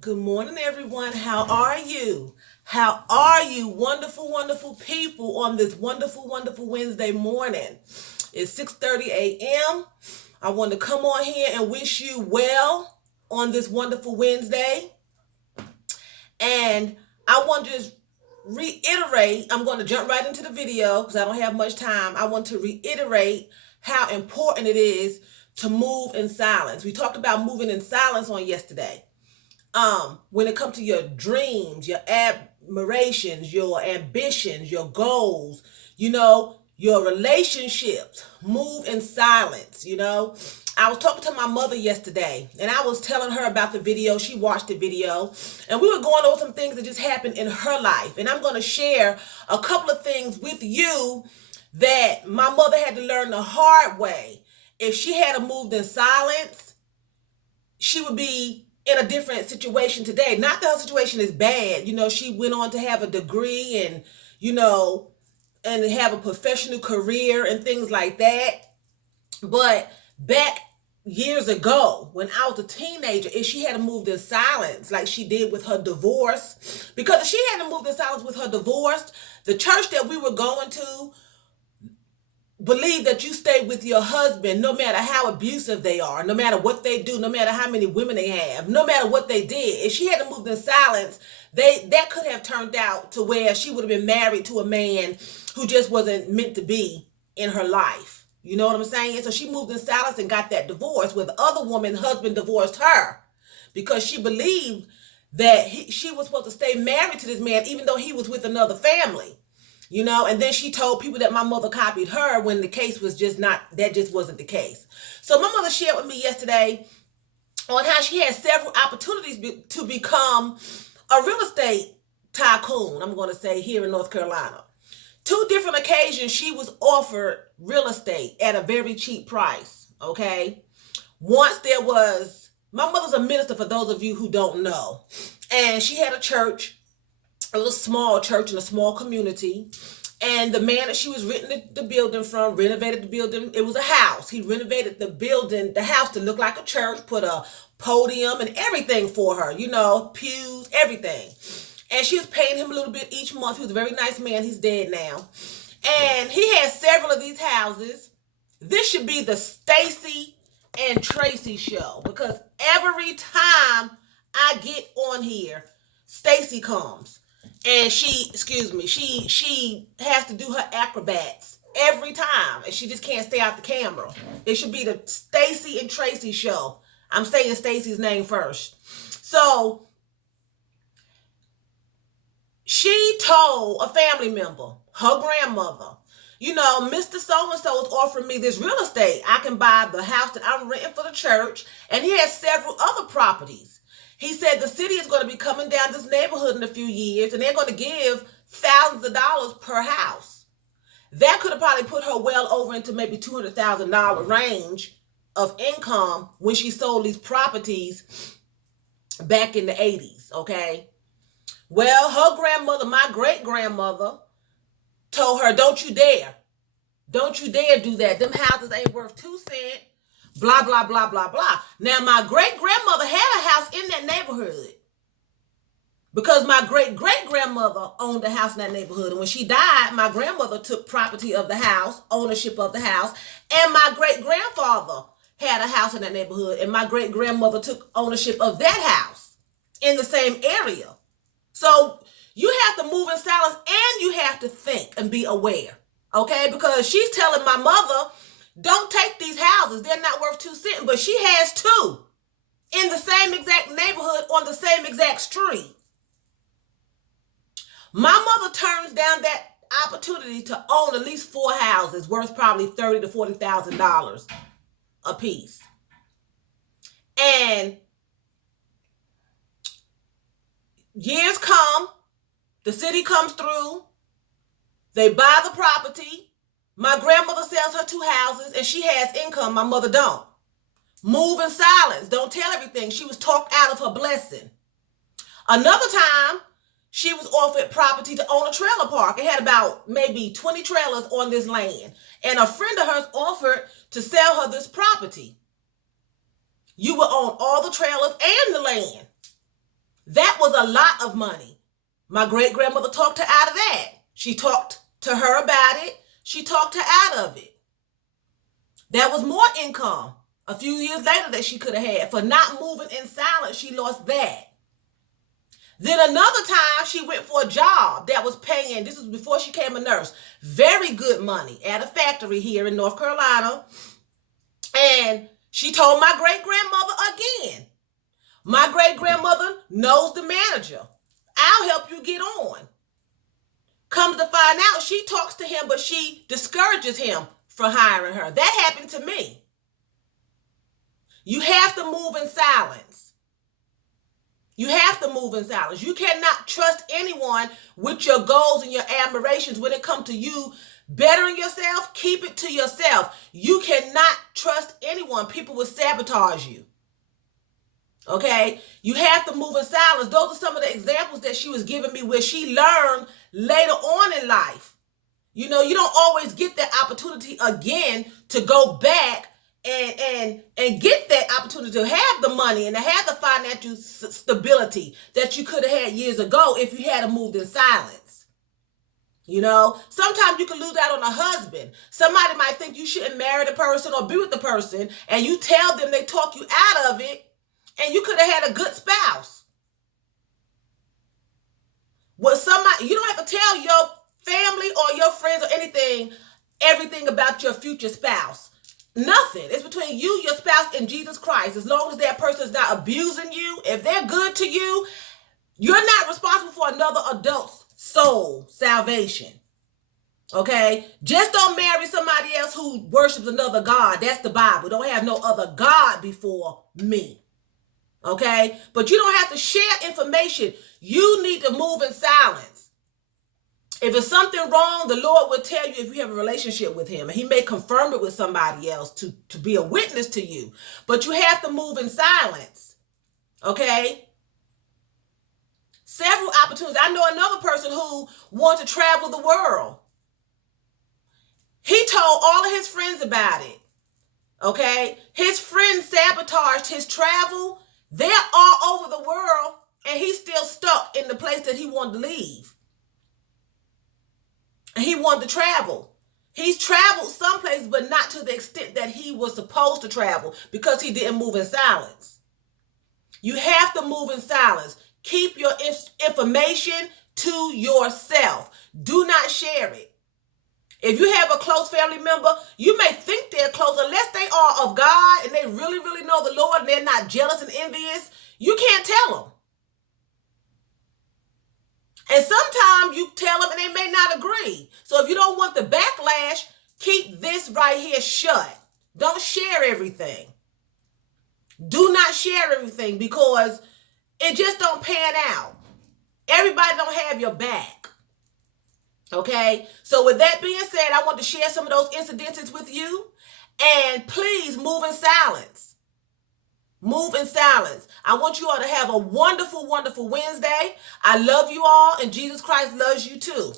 Good morning, everyone. How are you? How are you, wonderful, wonderful people, on this wonderful, wonderful Wednesday morning? It's 6:30 a.m. I want to come on here and wish you well on this wonderful Wednesday. And I want to just reiterate, I'm going to jump right into the video because I don't have much time. I want to reiterate how important it is to move in silence. We talked about moving in silence on yesterday. When it comes to your dreams, your admirations, your ambitions, your goals, your relationships, move in silence. I was talking to my mother yesterday and I was telling her about the video. She watched the video and we were going over some things that just happened in her life. And I'm going to share a couple of things with you that my mother had to learn the hard way. If she had moved in silence, she would be in a different situation today. Not that her situation is bad. She went on to have a degree and have a professional career and things like that. But back years ago, when I was a teenager, if she had moved in silence like she did with her divorce, because if she hadn't moved in silence with her divorce, the church that we were going to believe that you stay with your husband no matter how abusive they are, no matter what they do, no matter how many women they have, no matter what they did. If she hadn't moved in silence, that could have turned out to where she would have been married to a man who just wasn't meant to be in her life. You know what I'm saying? So she moved in silence and got that divorce, where the other woman's husband divorced her because she believed that she was supposed to stay married to this man even though he was with another family. And then she told people that my mother copied her when the case was that just wasn't the case. So my mother shared with me yesterday on how she had several opportunities to become a real estate tycoon, I'm going to say, here in North Carolina. 2 different occasions she was offered real estate at a very cheap price, okay? Once my mother's a minister, for those of you who don't know, and she had a church, a little small church in a small community. And the man that she was renting the building from renovated the building. It was a house. He renovated the house to look like a church, put a podium and everything for her, pews, everything. And she was paying him a little bit each month. He was a very nice man. He's dead now. And he had several of these houses. This should be the Stacy and Tracy show, because every time I get on here, Stacy comes. And she has to do her acrobats every time. And she just can't stay out the camera. It should be the Stacy and Tracy show. I'm saying Stacy's name first. So she told a family member, her grandmother, Mr. So-and-so is offering me this real estate. I can buy the house that I'm renting for the church. And he has several other properties. He said the city is going to be coming down this neighborhood in a few years, and they're going to give thousands of dollars per house. That could have probably put her well over into maybe $200,000 range of income when she sold these properties back in the 80s, okay? Well, her grandmother, my great-grandmother, told her, don't you dare. Don't you dare do that. Them houses ain't worth 2 cents. Blah, blah, blah, blah, blah. Now, my great-grandmother had a house in that neighborhood because my great-great-grandmother owned a house in that neighborhood. And when she died, my grandmother took property of the house, ownership of the house, and my great-grandfather had a house in that neighborhood, and my great-grandmother took ownership of that house in the same area. So you have to move in silence and you have to think and be aware, okay? Because she's telling my mother, don't take these houses. They're not worth 2 cents. But she has 2 in the same exact neighborhood on the same exact street. My mother turns down that opportunity to own at least 4 houses worth probably $30,000 to $40,000 a piece. And years come, the city comes through, they buy the property. My grandmother sells her 2 houses and she has income. My mother don't. Move in silence. Don't tell everything. She was talked out of her blessing. Another time, she was offered property to own a trailer park. It had about maybe 20 trailers on this land. And a friend of hers offered to sell her this property. You will own all the trailers and the land. That was a lot of money. My great-grandmother talked her out of that. She talked to her about it. She talked her out of it. That was more income a few years later that she could have had. For not moving in silence, she lost that. Then another time, she went for a job that was paying, this was before she became a nurse, very good money at a factory here in North Carolina. And she told my great-grandmother again. My great-grandmother knows the manager. I'll help you get on. Comes to find out, she talks to him, but she discourages him from hiring her. That happened to me. You have to move in silence. You have to move in silence. You cannot trust anyone with your goals and your admirations when it comes to you bettering yourself. Keep it to yourself. You cannot trust anyone. People will sabotage you. Okay? You have to move in silence. Those are some of the examples that she was giving me where she learned later on in life. You know, you don't always get that opportunity again to go back and get that opportunity to have the money and to have the financial stability that you could have had years ago if you had moved in silence. You know, sometimes you can lose out on a husband. Somebody might think you shouldn't marry the person or be with the person, and you tell them, they talk you out of it, and you could have had a good spouse. Well, somebody, you don't have to tell your family or your friends or everything about your future spouse. Nothing. It's between you, your spouse, and Jesus Christ. As long as that person is not abusing you, if they're good to you, you're not responsible for another adult's soul salvation. Okay? Just don't marry somebody else who worships another God. That's the Bible. Don't have no other God before me. Okay? But you don't have to share information. You need to move in silence. If it's something wrong, the Lord will tell you if you have a relationship with him. And he may confirm it with somebody else to be a witness to you. But you have to move in silence. Okay? Several opportunities. I know another person who wanted to travel the world. He told all of his friends about it. Okay? His friends sabotaged his travel. They're all over the world. And he's still stuck in the place that he wanted to leave. And he wanted to travel. He's traveled some places, but not to the extent that he was supposed to travel because he didn't move in silence. You have to move in silence. Keep your information to yourself. Do not share it. If you have a close family member, you may think they're close, unless they are of God and they really, really know the Lord and they're not jealous and envious, you can't tell them. And sometimes you tell them and they may not agree. So if you don't want the backlash, keep this right here shut. Don't share everything. Do not share everything because it just don't pan out. Everybody don't have your back. Okay? So with that being said, I want to share some of those incidences with you. And please move in silence. Move in silence. I want you all to have a wonderful, wonderful Wednesday. I love you all, and Jesus Christ loves you too.